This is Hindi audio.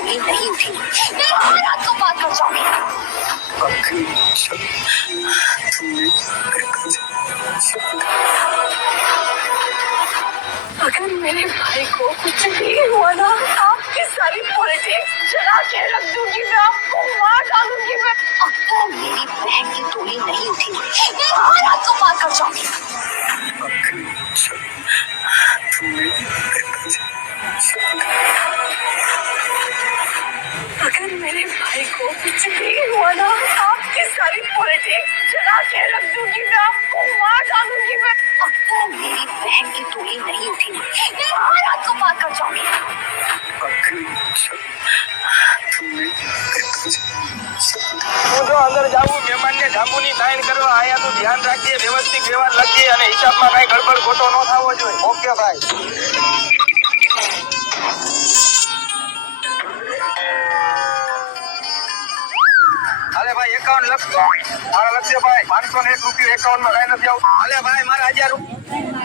टोली नहीं उठी, मैं हालात को पार कर जाऊंगी। अगर मेरे भाई को कुछ भी हुआ ना, आपकी सारी पॉलिटिक्स जला के रख दूंगी, मैं आपको मार डालूंगी। मैं अगर मेरी बहन की टोली नहीं उठी, मैं हालात को पार कर जाऊंगी। अगर मेरे भाई को कुछ भी हुआ ना, आपकी सारी पॉलिटिक्स जला के रख दूंगी, मैं आपको मार डालूंगी। मैं अगर मेरी बहन की टोली नहीं उठी, मैं हालात को पार कर जाऊंगी। હું જો અંદર જાઉં મહેમાનને જાંબુની સાઈન કરવા આયા તો ધ્યાન રાખજે, વ્યવસ્થિત વ્યવહાર લખજે અને હિસાબમાં કઈ ગડબડ ખોટો ન થવો જોઈએ. ઓકે ભાઈ. હાલે ભાઈ 51 લખજો. મારા લખજે ભાઈ 501 રૂપિયા 51 માં કઈ નથી આવતું. હાલે ભાઈ મારા 1000 રૂપિયા